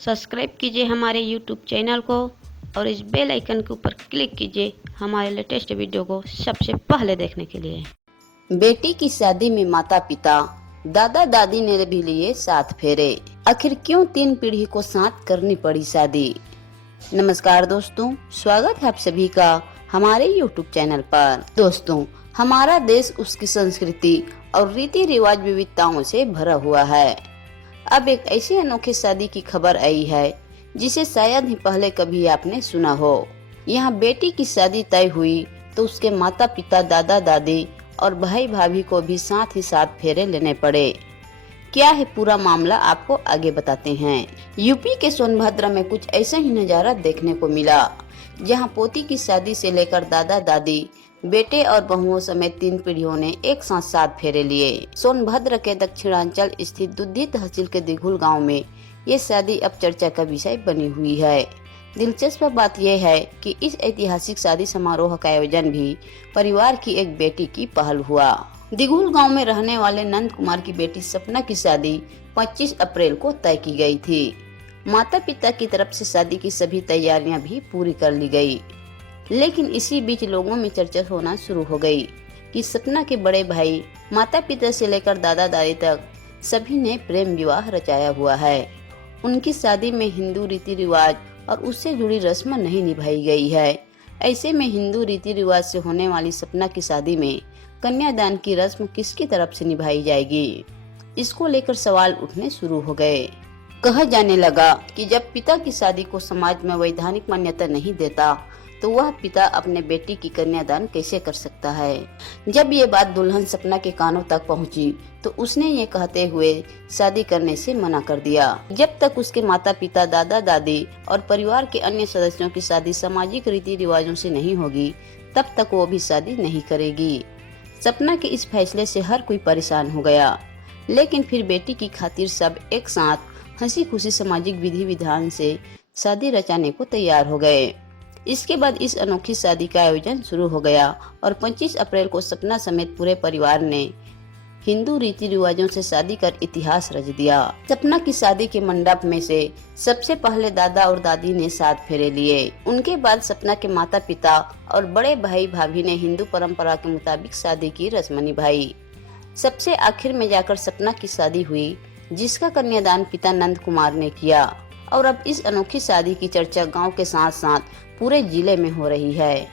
Subscribe कीजिए हमारे YouTube channel को और इस बेल आइकन के ऊपर क्लिक कीजिए हमारे लेटेस्ट वीडियो को सबसे पहले देखने के लिए। बेटी की शादी में माता पिता दादा दादी ने भी लिए साथ फेरे। आखिर क्यों 3 पीढ़ी को साथ करनी पड़ी शादी। नमस्कार दोस्तों, स्वागत है आप सभी का हमारे YouTube चैनल पर। दोस्तों, हमारा देश उसकी संस्कृति और रीति रिवाज विविधताओं से भरा हुआ है। अब एक ऐसी अनोखी शादी की खबर आई है जिसे शायद ही पहले कभी आपने सुना हो। यहाँ बेटी की शादी तय हुई तो उसके माता पिता दादा दादी और भाई भाभी को भी साथ ही साथ फेरे लेने पड़े। क्या है पूरा मामला, आपको आगे बताते हैं। यूपी के सोनभद्र में कुछ ऐसा ही नजारा देखने को मिला, जहां पोती की शादी से लेकर दादा दादी, बेटे और बहुओं समेत 3 पीढ़ियों ने एक साथ 7 फेरे लिए। सोनभद्र के दक्षिणांचल स्थित दुद्धी तहसील के दिघुल गांव में ये शादी अब चर्चा का विषय बनी हुई है। दिलचस्प बात यह है कि इस ऐतिहासिक शादी समारोह का आयोजन भी परिवार की एक बेटी की पहल हुआ। दिघुल गांव में रहने वाले नंद कुमार की बेटी सपना की शादी 25 अप्रैल को तय की गई थी। माता पिता की तरफ से शादी की सभी तैयारियां भी पूरी कर ली गई, लेकिन इसी बीच लोगों में चर्चा होना शुरू हो गई कि सपना के बड़े भाई माता पिता से लेकर दादा दादी तक सभी ने प्रेम विवाह रचाया हुआ है। उनकी शादी में हिंदू रीति रिवाज और उससे जुड़ी रस्म नहीं निभाई गई है। ऐसे में हिंदू रीति रिवाज से होने वाली सपना की शादी में कन्यादान की रस्म किसकी तरफ से निभाई जाएगी, इसको लेकर सवाल उठने शुरू हो गए। कहा जाने लगा कि जब पिता की शादी को समाज में वैधानिक मान्यता नहीं देता तो वह पिता अपने बेटी की कन्यादान कैसे कर सकता है। जब ये बात दुल्हन सपना के कानों तक पहुंची तो उसने ये कहते हुए शादी करने से मना कर दिया, जब तक उसके माता पिता दादा दादी और परिवार के अन्य सदस्यों की शादी सामाजिक रीति रिवाजों से नहीं होगी तब तक वो भी शादी नहीं करेगी। सपना के इस फैसले से हर कोई परेशान हो गया, लेकिन फिर बेटी की खातिर सब एक साथ हंसी खुशी सामाजिक विधि विधान से शादी रचाने को तैयार हो गए। इसके बाद इस अनोखी शादी का आयोजन शुरू हो गया और 25 अप्रैल को सपना समेत पूरे परिवार ने हिंदू रीति रिवाजों से शादी कर इतिहास रच दिया। सपना की शादी के मंडप में से सबसे पहले दादा और दादी ने 7 फेरे लिए। उनके बाद सपना के माता पिता और बड़े भाई भाभी ने हिंदू परंपरा के मुताबिक शादी की रस्म निभाई। सबसे आखिर में जाकर सपना की शादी हुई, जिसका कन्यादान पिता नंद कुमार ने किया। और अब इस अनोखी शादी की चर्चा गांव के साथ साथ पूरे जिले में हो रही है।